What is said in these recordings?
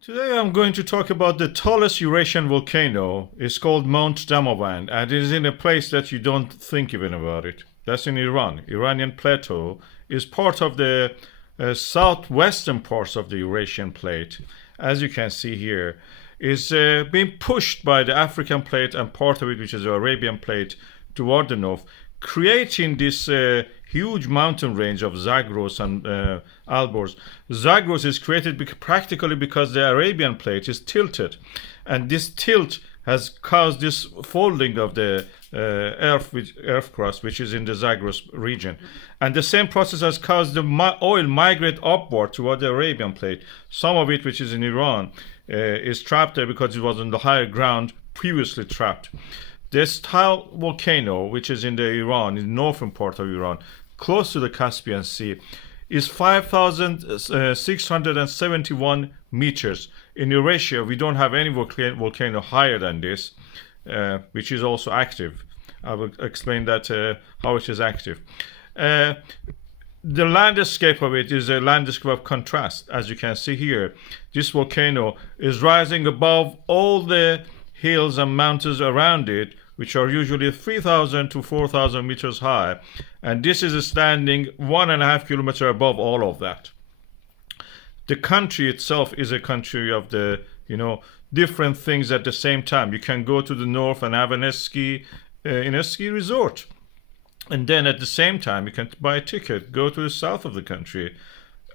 Today I'm going to talk about the tallest Eurasian volcano. It's called Mount Damavand, and it is in a place that you don't think even about it. That's in Iran. Iranian plateau is part of the southwestern parts of the Eurasian plate. As you can see here, is being pushed by the African plate and part of it, which is the Arabian plate, toward the north, creating this huge mountain range of Zagros and Alborz. Zagros is created practically because the Arabian plate is tilted, and this tilt has caused this folding of the earth crust, which is in the Zagros region. And the same process has caused the oil migrate upward toward the Arabian plate. Some of it, which is in Iran, is trapped there because it was on the higher ground previously trapped. This tall volcano, which is in the Iran, in the northern part of Iran, close to the Caspian Sea, is 5,671 meters. In Eurasia, we don't have any volcano higher than this, which is also active. I will explain that how it is active. The landscape of it is a landscape of contrast. As you can see here, this volcano is rising above all the hills and mountains around it, which are usually 3,000 to 4,000 meters high, and this is standing 1.5 kilometers above all of that. The country itself is a country of the different things at the same time. You can go to the north and have in a ski resort, and then at the same time you can buy a ticket, go to the south of the country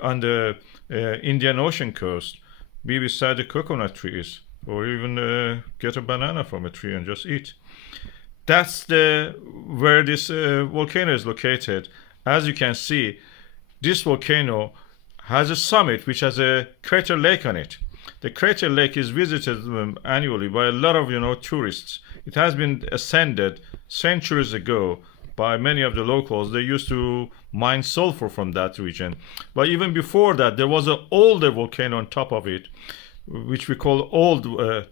on the Indian Ocean coast, be beside the coconut trees, or even get a banana from a tree and just eat. That's where this volcano is located. As you can see, this volcano has a summit which has a crater lake on it. The crater lake is visited annually by a lot of tourists. It has been ascended centuries ago by many of the locals. They used to mine sulfur from that region. But even before that, there was an older volcano on top of it, which we call Old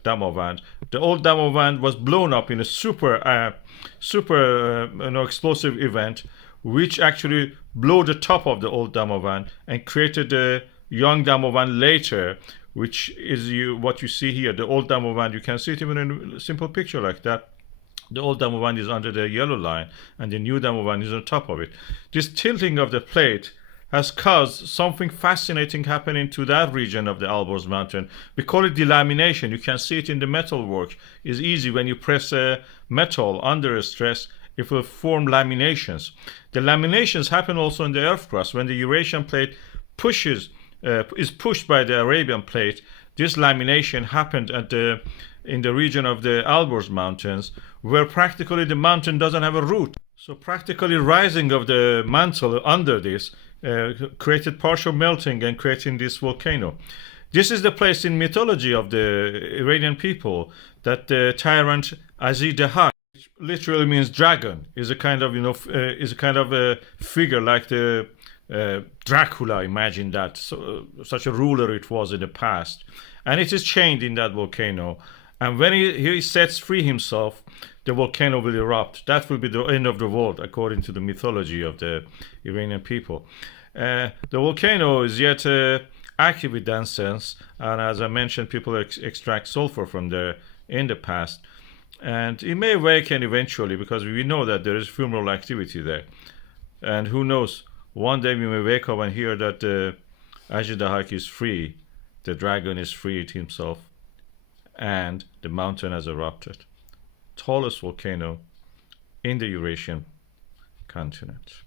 Damavand. The Old Damavand was blown up in a super explosive event, which actually blew the top of the Old Damavand and created the young Damavand later, which is what you see here. The Old Damavand, you can see it even in a simple picture like that. The Old Damavand is under the yellow line, and the new Damavand is on top of it. This tilting of the plate has caused something fascinating happening to that region of the Alborz Mountain. We call it delamination. You can see it in the metal work. It's easy when you press a metal under a stress, it will form laminations. The laminations happen also in the earth crust. When the Eurasian plate is pushed by the Arabian plate, this lamination happened in the region of the Alborz Mountains, where practically the mountain doesn't have a root. So practically rising of the mantle under this created partial melting and creating this volcano. This is the place in mythology of the Iranian people that the tyrant Hassanzadeh, which literally means dragon, is a kind of a figure like the Dracula. Imagine that, such a ruler it was in the past, and it is chained in that volcano. And when he sets free himself, the volcano will erupt. That will be the end of the world, according to the mythology of the Iranian people. The volcano is yet active in that sense, and as I mentioned, people extract sulfur from there in the past. And it may awaken eventually, because we know that there is fumarole activity there. And who knows, one day we may wake up and hear that Hassanzadeh is free, the dragon is freed himself, and the mountain has erupted. Tallest volcano in the Eurasian continent.